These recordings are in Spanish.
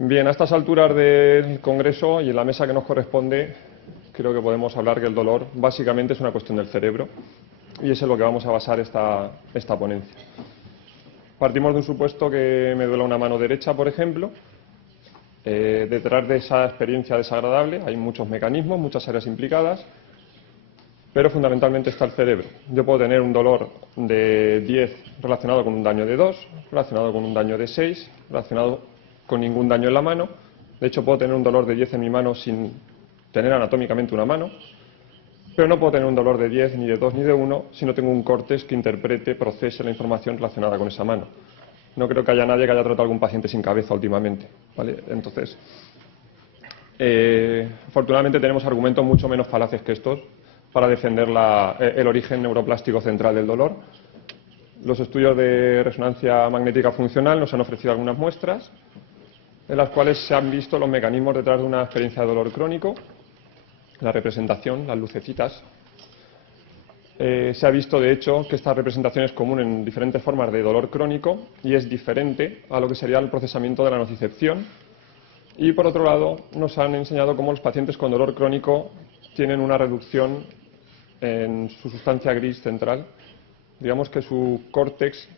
Bien, a estas alturas del Congreso y en la mesa que nos corresponde, creo que podemos hablar que el dolor básicamente es una cuestión del cerebro y es en lo que vamos a basar esta ponencia. Partimos de un supuesto que me duele una mano derecha, por ejemplo. Detrás de esa experiencia desagradable hay muchos mecanismos, muchas áreas implicadas, pero fundamentalmente está el cerebro. Yo puedo tener un dolor de 10 relacionado con un daño de 2, relacionado con un daño de 6, relacionado con ningún daño en la mano. De hecho, puedo tener un dolor de 10 en mi mano sin tener anatómicamente una mano, pero no puedo tener un dolor de 10, ni de 2, ni de 1 si no tengo un córtex que interprete, procese la información relacionada con esa mano. No creo que haya nadie que haya tratado a algún paciente sin cabeza últimamente, ¿vale? Entonces, afortunadamente tenemos argumentos mucho menos falaces que estos para defender el origen neuroplástico central del dolor. Los estudios de resonancia magnética funcional nos han ofrecido algunas muestras en las cuales se han visto los mecanismos detrás de una experiencia de dolor crónico, la representación, las lucecitas. Se ha visto, de hecho, que esta representación es común en diferentes formas de dolor crónico y es diferente a lo que sería el procesamiento de la nocicepción. Y, por otro lado, nos han enseñado cómo los pacientes con dolor crónico tienen una reducción en su sustancia gris central. Digamos que su córtex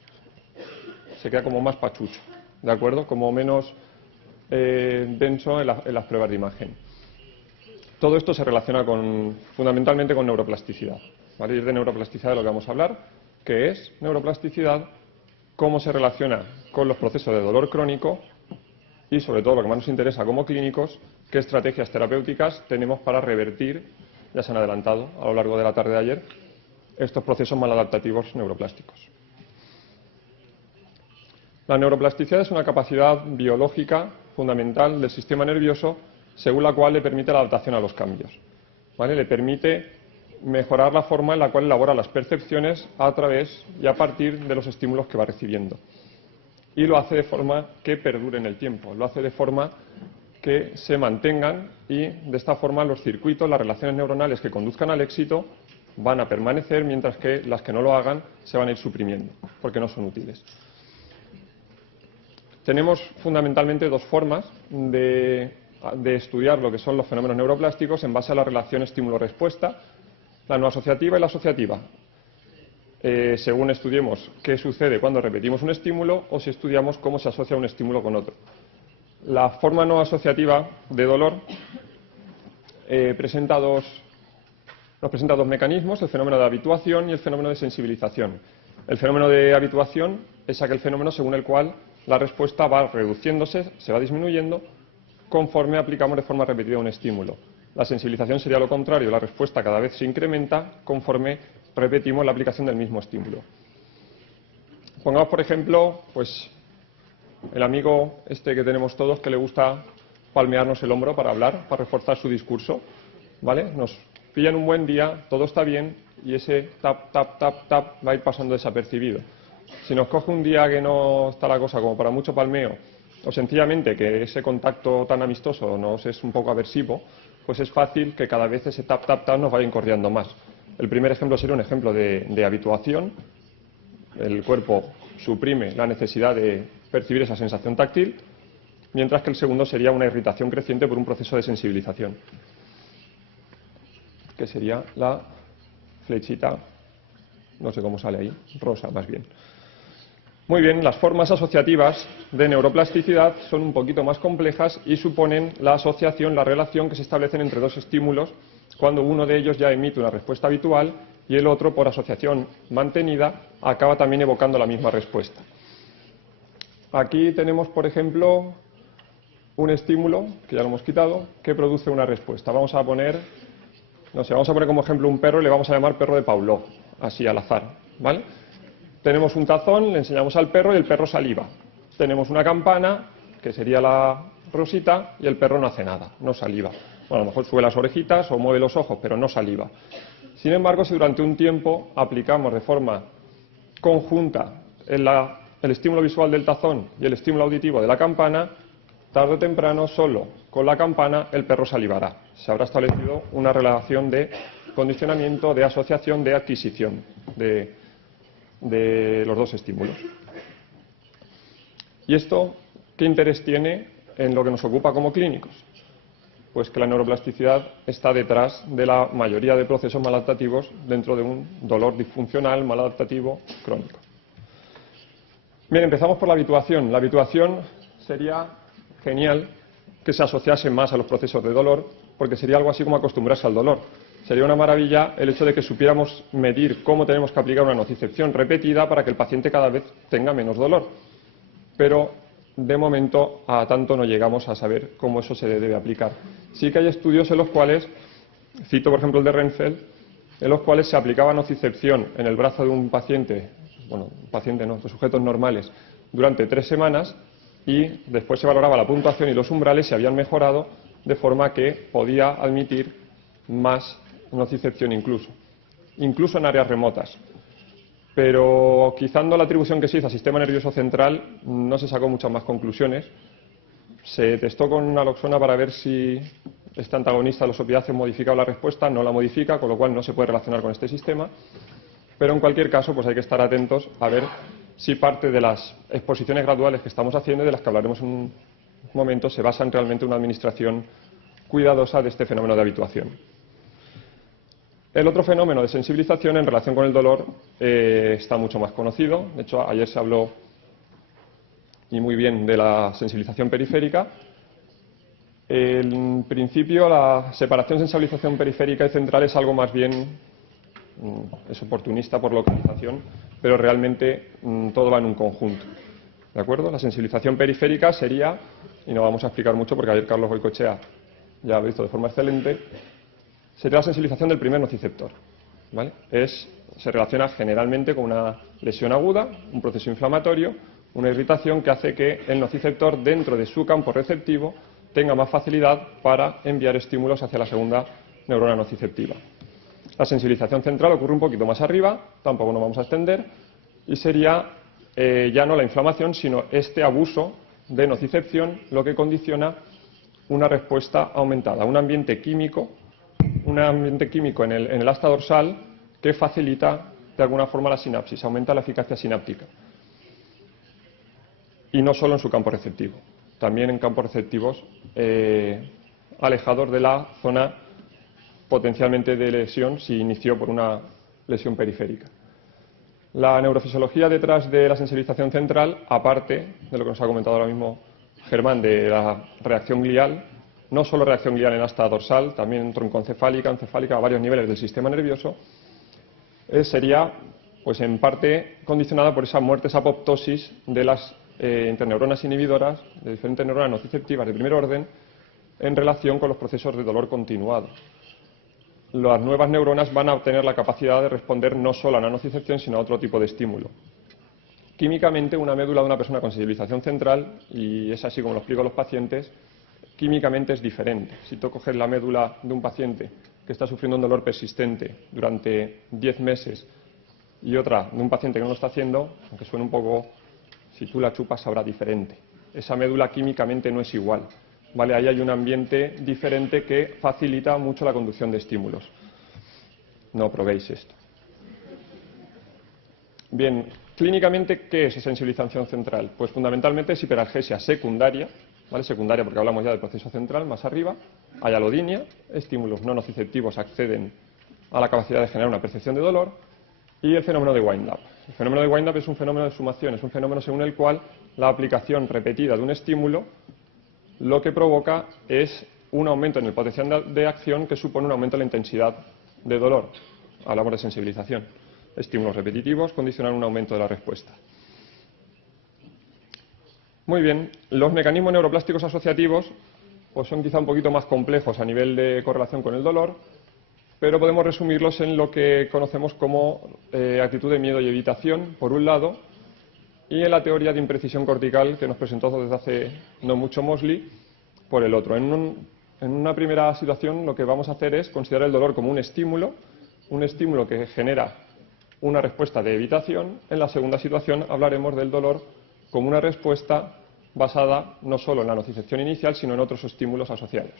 se queda como más pachucho, ¿de acuerdo? Como menos denso en las pruebas de imagen. Todo esto se relaciona fundamentalmente con neuroplasticidad, ¿vale? Y es de neuroplasticidad de lo que vamos a hablar, qué es neuroplasticidad, cómo se relaciona con los procesos de dolor crónico y, sobre todo, lo que más nos interesa como clínicos, qué estrategias terapéuticas tenemos para revertir, ya se han adelantado a lo largo de la tarde de ayer, estos procesos maladaptativos neuroplásticos. La neuroplasticidad es una capacidad biológica fundamental del sistema nervioso según la cual le permite la adaptación a los cambios, ¿vale? Le permite mejorar la forma en la cual elabora las percepciones a través y a partir de los estímulos que va recibiendo. Y lo hace de forma que perdure en el tiempo, lo hace de forma que se mantengan y de esta forma los circuitos, las relaciones neuronales que conduzcan al éxito van a permanecer, mientras que las que no lo hagan se van a ir suprimiendo, porque no son útiles. Tenemos fundamentalmente dos formas de estudiar lo que son los fenómenos neuroplásticos en base a la relación estímulo-respuesta, la no asociativa y la asociativa. Según estudiemos qué sucede cuando repetimos un estímulo o si estudiamos cómo se asocia un estímulo con otro. La forma no asociativa de dolor nos presenta dos mecanismos, el fenómeno de habituación y el fenómeno de sensibilización. El fenómeno de habituación es aquel fenómeno según el cual la respuesta va reduciéndose, se va disminuyendo, conforme aplicamos de forma repetida un estímulo. La sensibilización sería lo contrario, la respuesta cada vez se incrementa conforme repetimos la aplicación del mismo estímulo. Pongamos, por ejemplo, pues el amigo este que tenemos todos que le gusta palmearnos el hombro para hablar, para reforzar su discurso, ¿vale? Nos pillan un buen día, todo está bien y ese tap, tap, tap, tap va a ir pasando desapercibido. Si nos coge un día que no está la cosa como para mucho palmeo, o sencillamente que ese contacto tan amistoso nos es un poco aversivo, pues es fácil que cada vez ese tap, tap, tap nos vaya incordiando más. El primer ejemplo sería un ejemplo de habituación. El cuerpo suprime la necesidad de percibir esa sensación táctil, mientras que el segundo sería una irritación creciente por un proceso de sensibilización, que sería la flechita, no sé cómo sale ahí, rosa más bien. Muy bien, las formas asociativas de neuroplasticidad son un poquito más complejas y suponen la asociación, la relación que se establecen entre dos estímulos cuando uno de ellos ya emite una respuesta habitual y el otro, por asociación mantenida, acaba también evocando la misma respuesta. Aquí tenemos, por ejemplo, un estímulo, que ya lo hemos quitado, que produce una respuesta. Vamos a poner, no sé, vamos a poner como ejemplo un perro y le vamos a llamar perro de Pavlov, así al azar, ¿vale? Tenemos un tazón, le enseñamos al perro y el perro saliva. Tenemos una campana, que sería la rosita, y el perro no hace nada, no saliva. Bueno, a lo mejor sube las orejitas o mueve los ojos, pero no saliva. Sin embargo, si durante un tiempo aplicamos de forma conjunta el estímulo visual del tazón y el estímulo auditivo de la campana, tarde o temprano, solo con la campana, el perro salivará. Se habrá establecido una relación de condicionamiento, de asociación, de adquisición de los dos estímulos. ¿Y esto qué interés tiene en lo que nos ocupa como clínicos? Pues que la neuroplasticidad está detrás de la mayoría de procesos maladaptativos dentro de un dolor disfuncional maladaptativo crónico. Bien, empezamos por la habituación. La habituación sería genial que se asociase más a los procesos de dolor, porque sería algo así como acostumbrarse al dolor. Sería una maravilla el hecho de que supiéramos medir cómo tenemos que aplicar una nocicepción repetida para que el paciente cada vez tenga menos dolor. Pero de momento a tanto no llegamos a saber cómo eso se debe aplicar. Sí que hay estudios en los cuales, cito por ejemplo el de Renfeld, en los cuales se aplicaba nocicepción en el brazo de un paciente, de sujetos normales, durante 3 semanas y después se valoraba la puntuación y los umbrales se habían mejorado de forma que podía admitir más nocicepción incluso en áreas remotas. Pero quitando la atribución que se hizo al sistema nervioso central, no se sacó muchas más conclusiones. Se testó con naloxona para ver si este antagonista de los opiáceos modificaba la respuesta, no la modifica, con lo cual no se puede relacionar con este sistema. Pero en cualquier caso, pues hay que estar atentos a ver si parte de las exposiciones graduales que estamos haciendo y de las que hablaremos en un momento se basan realmente en una administración cuidadosa de este fenómeno de habituación. El otro fenómeno de sensibilización en relación con el dolor está mucho más conocido. De hecho, ayer se habló y muy bien de la sensibilización periférica. En principio, la separación sensibilización periférica y central es algo más bien es oportunista por localización, pero realmente todo va en un conjunto. ¿De acuerdo? La sensibilización periférica sería, y no vamos a explicar mucho porque ayer Carlos Goicoechea ya lo hizo de forma excelente, sería la sensibilización del primer nociceptor. ¿Vale? Se relaciona generalmente con una lesión aguda, un proceso inflamatorio, una irritación que hace que el nociceptor, dentro de su campo receptivo, tenga más facilidad para enviar estímulos hacia la segunda neurona nociceptiva. La sensibilización central ocurre un poquito más arriba, tampoco nos vamos a extender, y sería ya no la inflamación, sino este abuso de nocicepción lo que condiciona una respuesta aumentada, un ambiente químico en el asta dorsal que facilita de alguna forma la sinapsis, aumenta la eficacia sináptica. Y no solo en su campo receptivo, también en campos receptivos alejados de la zona potencialmente de lesión si inició por una lesión periférica. La neurofisiología detrás de la sensibilización central, aparte de lo que nos ha comentado ahora mismo Germán de la reacción glial, no solo reacción glial en asta dorsal, también troncoencefálica, encefálica, a varios niveles del sistema nervioso, sería pues en parte condicionada por esa muerte, esa apoptosis de las interneuronas inhibidoras de diferentes neuronas nociceptivas de primer orden en relación con los procesos de dolor continuado. Las nuevas neuronas van a obtener la capacidad de responder no solo a una nocicepción, sino a otro tipo de estímulo. Químicamente, una médula de una persona con sensibilización central, y es así como lo explico a los pacientes, químicamente es diferente. Si tú coges la médula de un paciente que está sufriendo un dolor persistente durante 10 meses y otra de un paciente que no lo está haciendo, aunque suene un poco, si tú la chupas sabrá diferente. Esa médula químicamente no es igual. ¿Vale? Ahí hay un ambiente diferente que facilita mucho la conducción de estímulos. No probéis esto. Bien, clínicamente, ¿qué es sensibilización central? Pues fundamentalmente es hiperalgesia secundaria, ¿vale? Secundaria porque hablamos ya del proceso central, más arriba. Hay alodinia, estímulos no nociceptivos acceden a la capacidad de generar una percepción de dolor, y el fenómeno de wind-up. El fenómeno de wind-up es un fenómeno de sumación, es un fenómeno según el cual la aplicación repetida de un estímulo lo que provoca es un aumento en el potencial de acción que supone un aumento en la intensidad de dolor. Hablamos de sensibilización. Estímulos repetitivos condicionan un aumento de la respuesta. Muy bien, los mecanismos neuroplásticos asociativos pues son quizá un poquito más complejos a nivel de correlación con el dolor, pero podemos resumirlos en lo que conocemos como actitud de miedo y evitación, por un lado, y en la teoría de imprecisión cortical que nos presentó desde hace no mucho Mosley, por el otro. En una primera situación lo que vamos a hacer es considerar el dolor como un estímulo que genera una respuesta de evitación. En la segunda situación hablaremos del dolor como una respuesta basada no solo en la nocicepción inicial, sino en otros estímulos asociados.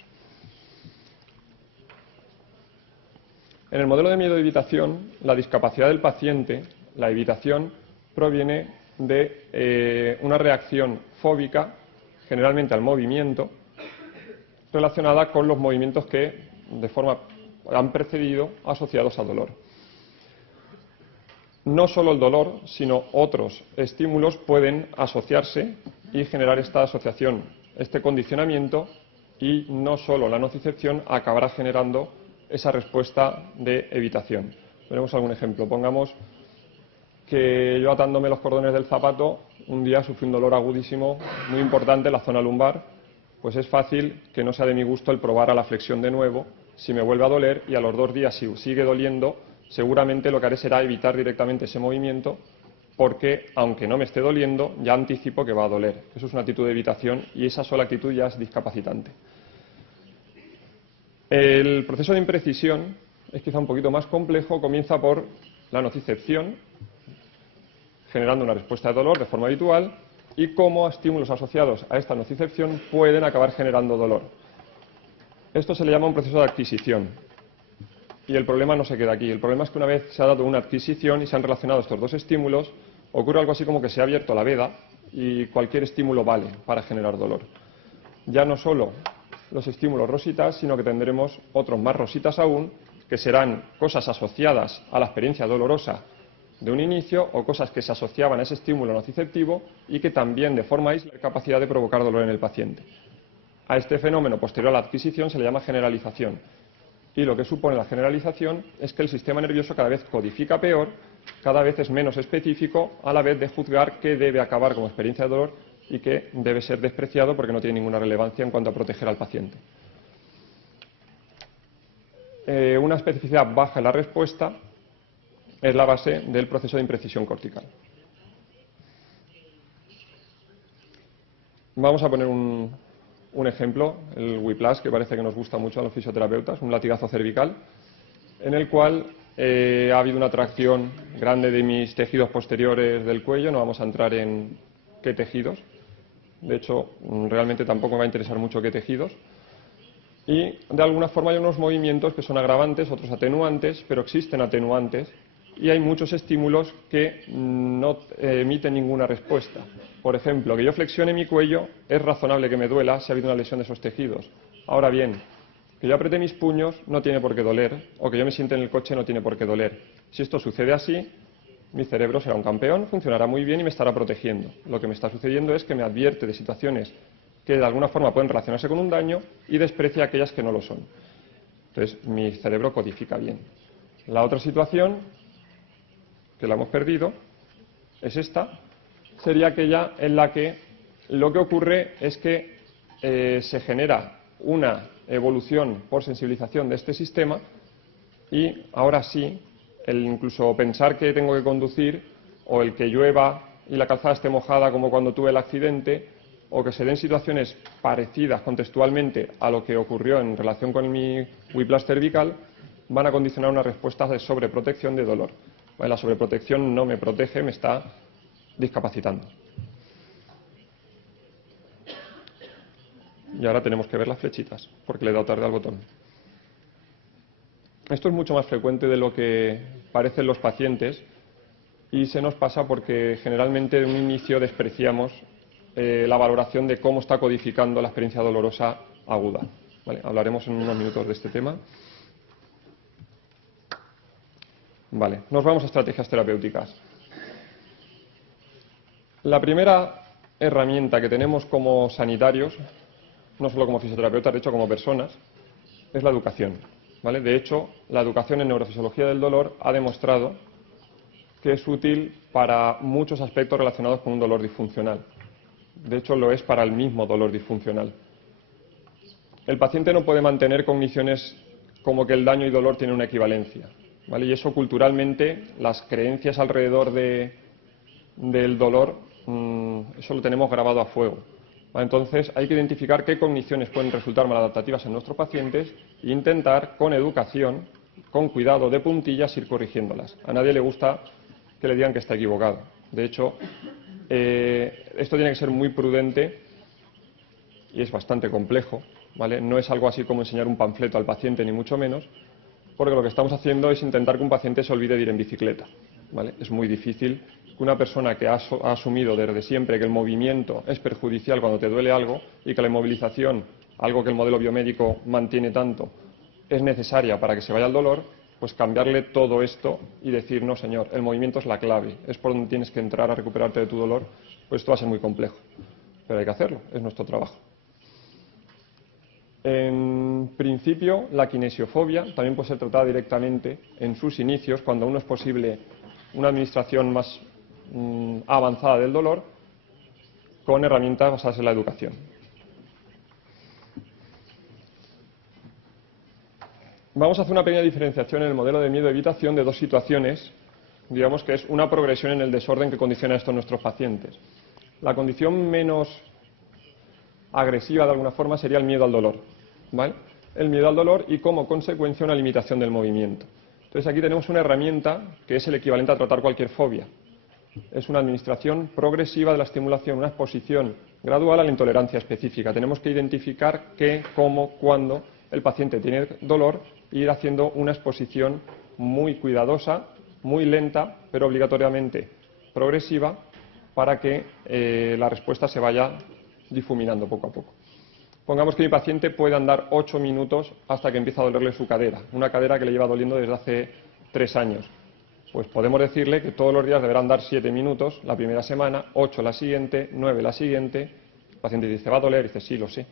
En el modelo de miedo y evitación, la discapacidad del paciente, la evitación, proviene de una reacción fóbica generalmente al movimiento, relacionada con los movimientos que de forma han precedido asociados a dolor. No solo el dolor, sino otros estímulos pueden asociarse y generar esta asociación, este condicionamiento, y no solo la nocicepción acabará generando esa respuesta de evitación. Veremos algún ejemplo. Pongamos que yo, atándome los cordones del zapato, un día sufrí un dolor agudísimo, muy importante en la zona lumbar. Pues es fácil que no sea de mi gusto el probar a la flexión de nuevo. Si me vuelve a doler y a los 2 días sigue doliendo, seguramente lo que haré será evitar directamente ese movimiento, porque aunque no me esté doliendo, ya anticipo que va a doler. Eso es una actitud de evitación y esa sola actitud ya es discapacitante. El proceso de imprecisión es quizá un poquito más complejo. Comienza por la nocicepción, generando una respuesta de dolor de forma habitual, y cómo estímulos asociados a esta nocicepción pueden acabar generando dolor. Esto se le llama un proceso de adquisición. Y el problema no se queda aquí. El problema es que una vez se ha dado una adquisición y se han relacionado estos dos estímulos, ocurre algo así como que se ha abierto la veda y cualquier estímulo vale para generar dolor. Ya no solo los estímulos rositas, sino que tendremos otros más rositas aún, que serán cosas asociadas a la experiencia dolorosa de un inicio o cosas que se asociaban a ese estímulo nociceptivo y que también de forma aisla tienen capacidad de provocar dolor en el paciente. A este fenómeno posterior a la adquisición se le llama generalización. Y lo que supone la generalización es que el sistema nervioso cada vez codifica peor, cada vez es menos específico, a la vez de juzgar qué debe acabar como experiencia de dolor y qué debe ser despreciado porque no tiene ninguna relevancia en cuanto a proteger al paciente. Una especificidad baja en la respuesta es la base del proceso de imprecisión cortical. Vamos a poner un ejemplo, el whiplash, que parece que nos gusta mucho a los fisioterapeutas, un latigazo cervical, en el cual ha habido una tracción grande de mis tejidos posteriores del cuello. No vamos a entrar en qué tejidos, de hecho, realmente tampoco me va a interesar mucho qué tejidos. Y de alguna forma hay unos movimientos que son agravantes, otros atenuantes, pero existen atenuantes y hay muchos estímulos que no emiten ninguna respuesta. Por ejemplo, que yo flexione mi cuello, es razonable que me duela si ha habido una lesión de esos tejidos. Ahora bien, que yo apriete mis puños no tiene por qué doler, o que yo me siente en el coche no tiene por qué doler. Si esto sucede así, mi cerebro será un campeón, funcionará muy bien y me estará protegiendo. Lo que me está sucediendo es que me advierte de situaciones que de alguna forma pueden relacionarse con un daño y desprecia aquellas que no lo son. Entonces, mi cerebro codifica bien. La otra situación, que la hemos perdido, es esta, sería aquella en la que lo que ocurre es que se genera una evolución por sensibilización de este sistema y ahora sí, el incluso pensar que tengo que conducir, o el que llueva y la calzada esté mojada como cuando tuve el accidente, o que se den situaciones parecidas contextualmente a lo que ocurrió en relación con mi whiplash cervical, van a condicionar una respuesta de sobreprotección de dolor. La sobreprotección no me protege, me está discapacitando. Y ahora tenemos que ver las flechitas, porque le he dado tarde al botón. Esto es mucho más frecuente de lo que parecen los pacientes y se nos pasa porque generalmente de un inicio despreciamos la valoración de cómo está codificando la experiencia dolorosa aguda. ¿Vale? Hablaremos en unos minutos de este tema. Vale, nos vamos a estrategias terapéuticas. La primera herramienta que tenemos como sanitarios, no solo como fisioterapeutas, de hecho como personas, es la educación. ¿Vale? De hecho, la educación en neurofisiología del dolor ha demostrado que es útil para muchos aspectos relacionados con un dolor disfuncional. De hecho, lo es para el mismo dolor disfuncional. El paciente no puede mantener cogniciones como que el daño y dolor tienen una equivalencia, ¿vale? Y eso culturalmente, las creencias alrededor del dolor, eso lo tenemos grabado a fuego. ¿Vale? Entonces, hay que identificar qué cogniciones pueden resultar maladaptativas en nuestros pacientes e intentar, con educación, con cuidado de puntillas, ir corrigiéndolas. A nadie le gusta que le digan que está equivocado. De hecho, esto tiene que ser muy prudente y es bastante complejo, ¿vale? No es algo así como enseñar un panfleto al paciente, ni mucho menos, porque lo que estamos haciendo es intentar que un paciente se olvide de ir en bicicleta, ¿vale? Es muy difícil que una persona que ha asumido desde siempre que el movimiento es perjudicial cuando te duele algo y que la inmovilización, algo que el modelo biomédico mantiene tanto, es necesaria para que se vaya el dolor, pues cambiarle todo esto y decir, no señor, el movimiento es la clave, es por donde tienes que entrar a recuperarte de tu dolor, pues esto va a ser muy complejo. Pero hay que hacerlo, es nuestro trabajo. En principio, la kinesiofobia también puede ser tratada directamente en sus inicios, cuando aún no es posible una administración más avanzada del dolor, con herramientas basadas en la educación. Vamos a hacer una pequeña diferenciación en el modelo de miedo-evitación de dos situaciones, digamos que es una progresión en el desorden que condiciona esto en nuestros pacientes. La condición menos agresiva de alguna forma sería el miedo al dolor, ¿vale? El miedo al dolor y como consecuencia una limitación del movimiento. Entonces aquí tenemos una herramienta que es el equivalente a tratar cualquier fobia. Es una administración progresiva de la estimulación, una exposición gradual a la intolerancia específica. Tenemos que identificar qué, cómo, cuándo el paciente tiene dolor e ir haciendo una exposición muy cuidadosa, muy lenta, pero obligatoriamente progresiva para que la respuesta se vaya difuminando poco a poco. Pongamos que mi paciente puede andar 8 minutos hasta que empieza a dolerle su cadera, una cadera que le lleva doliendo desde hace 3 años. Pues podemos decirle que todos los días deberá andar 7 minutos la primera semana, 8 la siguiente, 9 la siguiente. El paciente dice, ¿va a doler? Dice, sí, lo sé,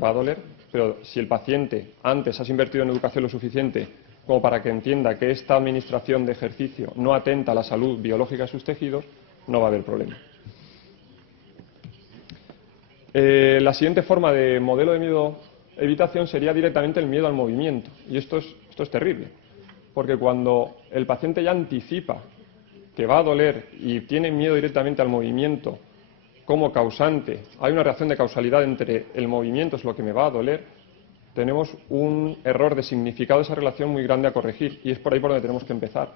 va a doler, pero si el paciente antes has invertido en educación lo suficiente como para que entienda que esta administración de ejercicio no atenta a la salud biológica de sus tejidos, no va a haber problema. La siguiente forma de modelo de miedo-evitación sería directamente el miedo al movimiento. Y esto es terrible, porque cuando el paciente ya anticipa que va a doler y tiene miedo directamente al movimiento como causante, hay una reacción de causalidad entre el movimiento es lo que me va a doler, tenemos un error de significado de esa relación muy grande a corregir, y es por ahí por donde tenemos que empezar.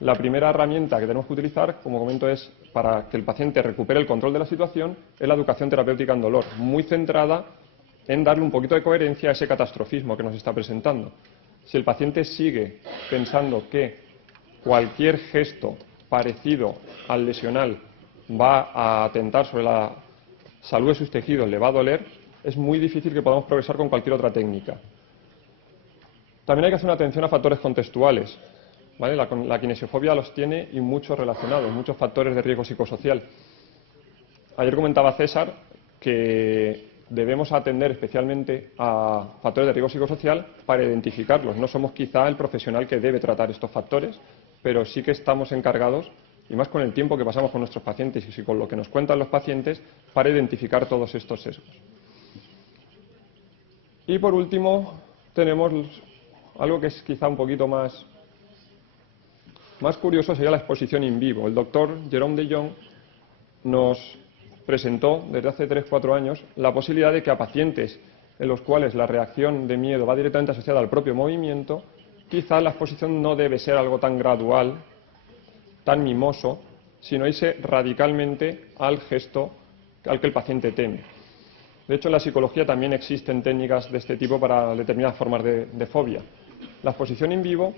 La primera herramienta que tenemos que utilizar, como comento, es para que el paciente recupere el control de la situación, es la educación terapéutica en dolor, muy centrada en darle un poquito de coherencia a ese catastrofismo que nos está presentando. Si el paciente sigue pensando que cualquier gesto parecido al lesional va a atentar sobre la salud de sus tejidos, le va a doler, es muy difícil que podamos progresar con cualquier otra técnica. También hay que hacer una atención a factores contextuales, ¿vale? La kinesiofobia los tiene y muchos relacionados, muchos factores de riesgo psicosocial. Ayer comentaba César que debemos atender especialmente a factores de riesgo psicosocial para identificarlos. No somos quizá el profesional que debe tratar estos factores, pero sí que estamos encargados, y más con el tiempo que pasamos con nuestros pacientes y con lo que nos cuentan los pacientes, para identificar todos estos sesgos. Y por último, tenemos algo que es quizá un poquito más curioso, sería la exposición in vivo. El doctor Jerome de Jong nos presentó desde hace 3-4 años la posibilidad de que a pacientes en los cuales la reacción de miedo va directamente asociada al propio movimiento, quizá la exposición no debe ser algo tan gradual, tan mimoso, sino irse radicalmente al gesto al que el paciente teme. De hecho, en la psicología también existen técnicas de este tipo para determinadas formas de fobia. La exposición in vivo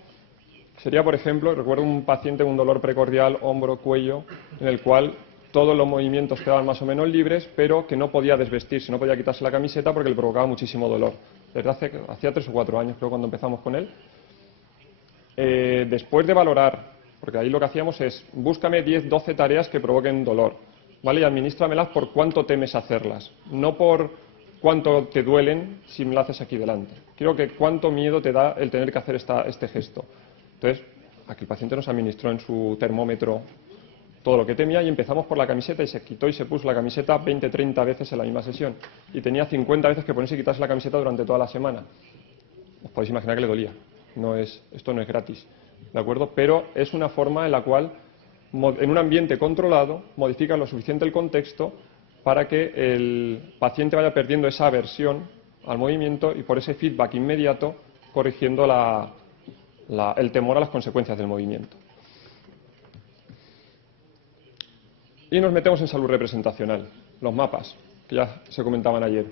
sería, por ejemplo, recuerdo un paciente con un dolor precordial, hombro, cuello, en el cual todos los movimientos quedaban más o menos libres, pero que no podía desvestirse, no podía quitarse la camiseta porque le provocaba muchísimo dolor. Desde hacía 3 o 4 años, creo, cuando empezamos con él. Después de valorar, porque ahí lo que hacíamos es, búscame 10-12 tareas que provoquen dolor, ¿vale? Y administramelas por cuánto temes hacerlas, no por cuánto te duelen si me lo haces aquí delante. Quiero que cuánto miedo te da el tener que hacer este gesto. Entonces, aquí el paciente nos administró en su termómetro todo lo que temía y empezamos por la camiseta y se quitó y se puso la camiseta 20-30 veces en la misma sesión. Y tenía 50 veces que ponerse y quitarse la camiseta durante toda la semana. Os podéis imaginar que le dolía. Esto no es gratis, ¿de acuerdo? Pero es una forma en la cual, en un ambiente controlado, modifica lo suficiente el contexto para que el paciente vaya perdiendo esa aversión al movimiento y por ese feedback inmediato corrigiendo el temor a las consecuencias del movimiento. Y nos metemos en salud representacional, los mapas, que ya se comentaban ayer.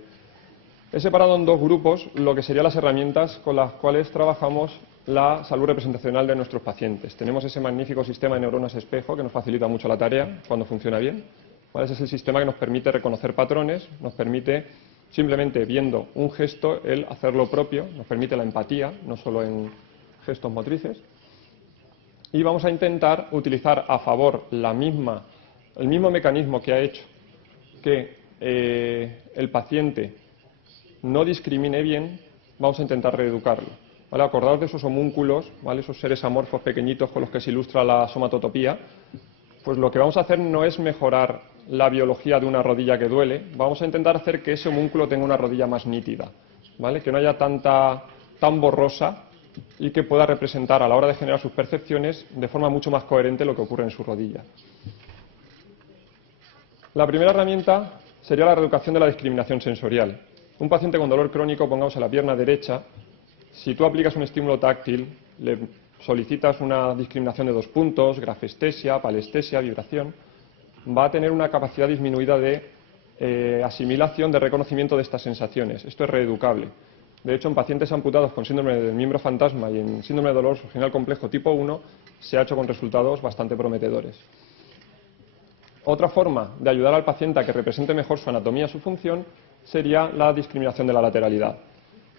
He separado en dos grupos lo que serían las herramientas con las cuales trabajamos la salud representacional de nuestros pacientes. Tenemos ese magnífico sistema de neuronas espejo que nos facilita mucho la tarea cuando funciona bien. ¿Vale? Ese es el sistema que nos permite reconocer patrones, nos permite simplemente viendo un gesto el hacer lo propio, nos permite la empatía, no solo en gestos motrices. Y vamos a intentar utilizar a favor el mismo mecanismo que ha hecho que el paciente no discrimine bien, vamos a intentar reeducarlo. ¿Vale? Acordaos de esos homúnculos, ¿vale? Esos seres amorfos pequeñitos con los que se ilustra la somatotopía. Pues lo que vamos a hacer no es mejorar la biología de una rodilla que duele, vamos a intentar hacer que ese homúnculo tenga una rodilla más nítida, ¿vale? Que no haya tan borrosa y que pueda representar a la hora de generar sus percepciones de forma mucho más coherente lo que ocurre en su rodilla. La primera herramienta sería la reeducación de la discriminación sensorial. Un paciente con dolor crónico, pongamos en la pierna derecha, si tú aplicas un estímulo táctil, le solicitas una discriminación de 2 puntos, grafestesia, palestesia, vibración, va a tener una capacidad disminuida de asimilación, de reconocimiento de estas sensaciones. Esto es reeducable. De hecho, en pacientes amputados con síndrome del miembro fantasma y en síndrome de dolor subgenral complejo tipo 1, se ha hecho con resultados bastante prometedores. Otra forma de ayudar al paciente a que represente mejor su anatomía, su función, sería la discriminación de la lateralidad.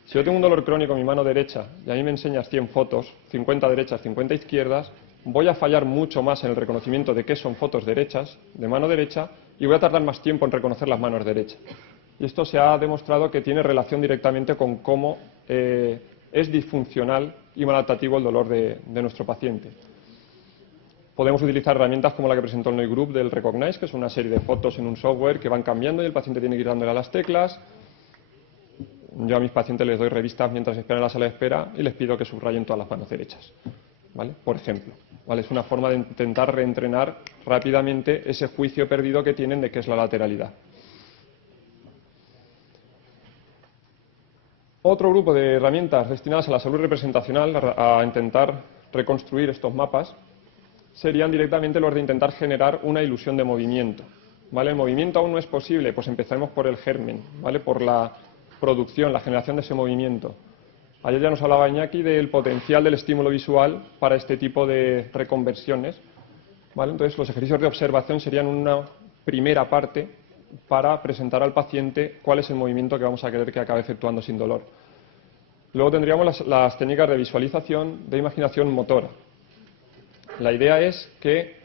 Si yo tengo un dolor crónico en mi mano derecha y a mí me enseñas 100 fotos, 50 derechas, 50 izquierdas, voy a fallar mucho más en el reconocimiento de qué son fotos derechas, de mano derecha, y voy a tardar más tiempo en reconocer las manos derechas. Y esto se ha demostrado que tiene relación directamente con cómo es disfuncional y maladaptativo el dolor de nuestro paciente. Podemos utilizar herramientas como la que presentó el Noi Group del Recognize, que es una serie de fotos en un software que van cambiando y el paciente tiene que ir dándole a las teclas. Yo a mis pacientes les doy revistas mientras esperan en la sala de espera y les pido que subrayen todas las manos derechas, ¿vale? Por ejemplo, ¿vale? Es una forma de intentar reentrenar rápidamente ese juicio perdido que tienen de qué es la lateralidad. Otro grupo de herramientas destinadas a la salud representacional, a intentar reconstruir estos mapas, serían directamente los de intentar generar una ilusión de movimiento, ¿vale? El movimiento aún no es posible, pues empezaremos por el germen, ¿vale? Por la producción, la generación de ese movimiento. Ayer ya nos hablaba Iñaki del potencial del estímulo visual para este tipo de reconversiones, ¿vale? Entonces, los ejercicios de observación serían una primera parte para presentar al paciente cuál es el movimiento que vamos a querer que acabe efectuando sin dolor. Luego tendríamos las técnicas de visualización, de imaginación motora. La idea es que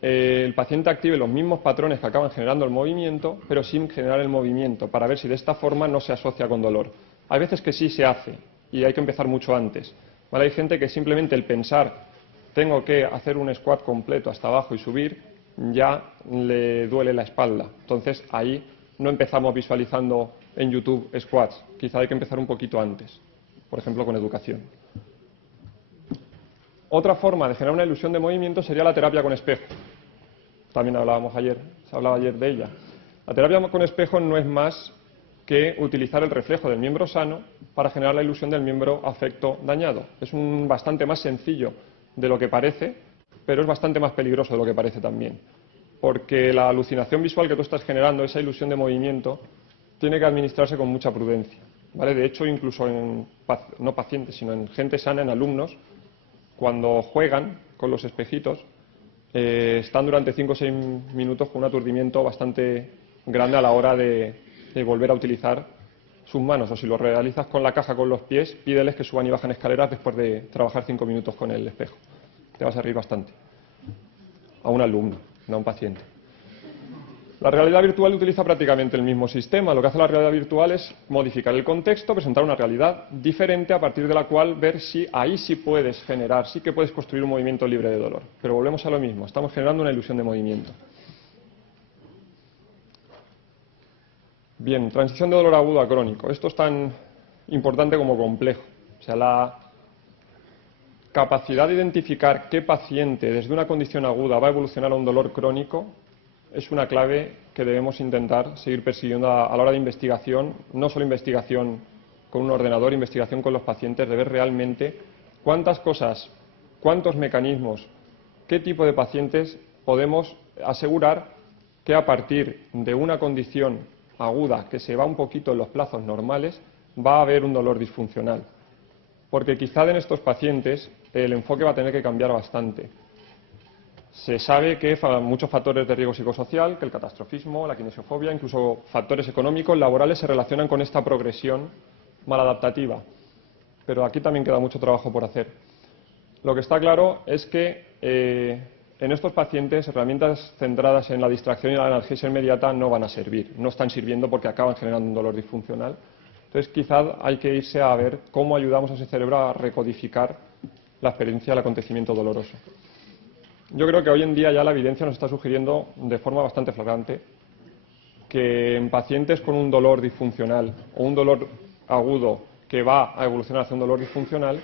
el paciente active los mismos patrones que acaban generando el movimiento, pero sin generar el movimiento, para ver si de esta forma no se asocia con dolor. Hay veces que sí se hace, y hay que empezar mucho antes, ¿vale? Hay gente que simplemente el pensar tengo que hacer un squat completo hasta abajo y subir, ya le duele la espalda. Entonces ahí no empezamos visualizando en YouTube squats, quizá hay que empezar un poquito antes, por ejemplo con educación. Otra forma de generar una ilusión de movimiento sería la terapia con espejo. También se hablaba ayer de ella. La terapia con espejo no es más que utilizar el reflejo del miembro sano para generar la ilusión del miembro afecto dañado. Es bastante más sencillo de lo que parece, pero es bastante más peligroso de lo que parece también. Porque la alucinación visual que tú estás generando, esa ilusión de movimiento, tiene que administrarse con mucha prudencia, ¿vale? De hecho, incluso no pacientes, sino en gente sana, en alumnos, cuando juegan con los espejitos, están durante 5 o 6 minutos con un aturdimiento bastante grande a la hora de volver a utilizar sus manos. O si lo realizas con la caja con los pies, pídeles que suban y bajen escaleras después de trabajar 5 minutos con el espejo. Te vas a reír bastante. A un alumno, no a un paciente. La realidad virtual utiliza prácticamente el mismo sistema. Lo que hace la realidad virtual es modificar el contexto, presentar una realidad diferente a partir de la cual ver si ahí sí puedes generar, sí que puedes construir un movimiento libre de dolor. Pero volvemos a lo mismo, estamos generando una ilusión de movimiento. Bien, transición de dolor agudo a crónico. Esto es tan importante como complejo. O sea, la capacidad de identificar qué paciente desde una condición aguda va a evolucionar a un dolor crónico es una clave que debemos intentar seguir persiguiendo a la hora de investigación, no solo investigación con un ordenador, investigación con los pacientes, de ver realmente cuántas cosas, cuántos mecanismos, qué tipo de pacientes podemos asegurar que a partir de una condición aguda que se va un poquito en los plazos normales, va a haber un dolor disfuncional. Porque quizá en estos pacientes el enfoque va a tener que cambiar bastante. Se sabe que muchos factores de riesgo psicosocial, que el catastrofismo, la kinesiofobia, incluso factores económicos, laborales, se relacionan con esta progresión maladaptativa. Pero aquí también queda mucho trabajo por hacer. Lo que está claro es que en estos pacientes herramientas centradas en la distracción y la analgesia inmediata no van a servir. No están sirviendo porque acaban generando un dolor disfuncional. Entonces, quizás hay que irse a ver cómo ayudamos a ese cerebro a recodificar la experiencia del acontecimiento doloroso. Yo creo que hoy en día ya la evidencia nos está sugiriendo de forma bastante flagrante que en pacientes con un dolor disfuncional o un dolor agudo que va a evolucionar hacia un dolor disfuncional,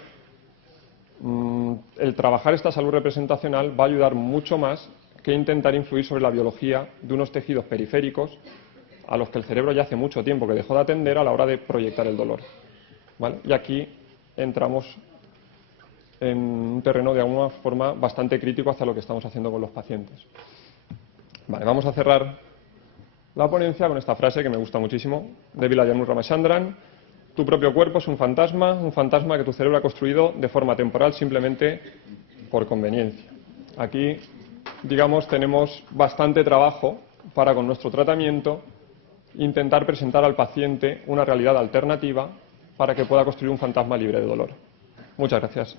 el trabajar esta salud representacional va a ayudar mucho más que intentar influir sobre la biología de unos tejidos periféricos a los que el cerebro ya hace mucho tiempo que dejó de atender a la hora de proyectar el dolor. ¿Vale? Y aquí entramos en un terreno de alguna forma bastante crítico hacia lo que estamos haciendo con los pacientes. Vale, vamos a cerrar la ponencia con esta frase que me gusta muchísimo, de Vilayanur Ramachandran: tu propio cuerpo es un fantasma que tu cerebro ha construido de forma temporal simplemente por conveniencia. Aquí, digamos, tenemos bastante trabajo para, con nuestro tratamiento, intentar presentar al paciente una realidad alternativa para que pueda construir un fantasma libre de dolor. Muchas gracias.